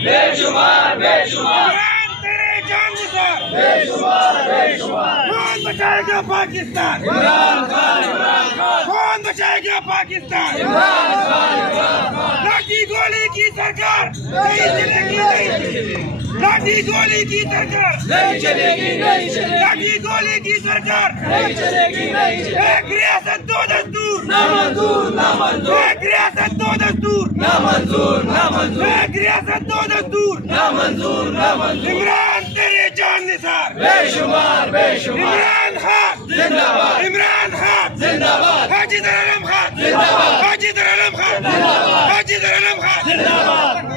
बेशुमार बेशुमार तेरे जान निसार बेशुमार बेशुमार कौन बचाएगा पाकिस्तान इमरान खान कौन बचाएगा पाकिस्तान इमरान खान लाठी गोली की सरकार नहीं चलेगी नहीं चलेगी लाठी गोली की सरकार नहीं चलेगी नहीं चलेगी लाठी गोली की सरकार नहीं चलेगी नहीं चलेगी एक रियासत दो दस्तूर ना मंजूर ना मंजूर एक रियासत दो दस्तूर ना मंजूर ना मंजूर एक रियासत दो दस्तूर ना मंजूर ना मंजूर इमरान तेरे जान निसार बेशुमार बेशुमार इमरान खान जिंदाबाद इमरान खान जिंदाबाद हाजी दरअलम खान जिंदाबाद हाजी दरअलम खान जिंदाबाद हाजी दरअलम खान जिंदाबाद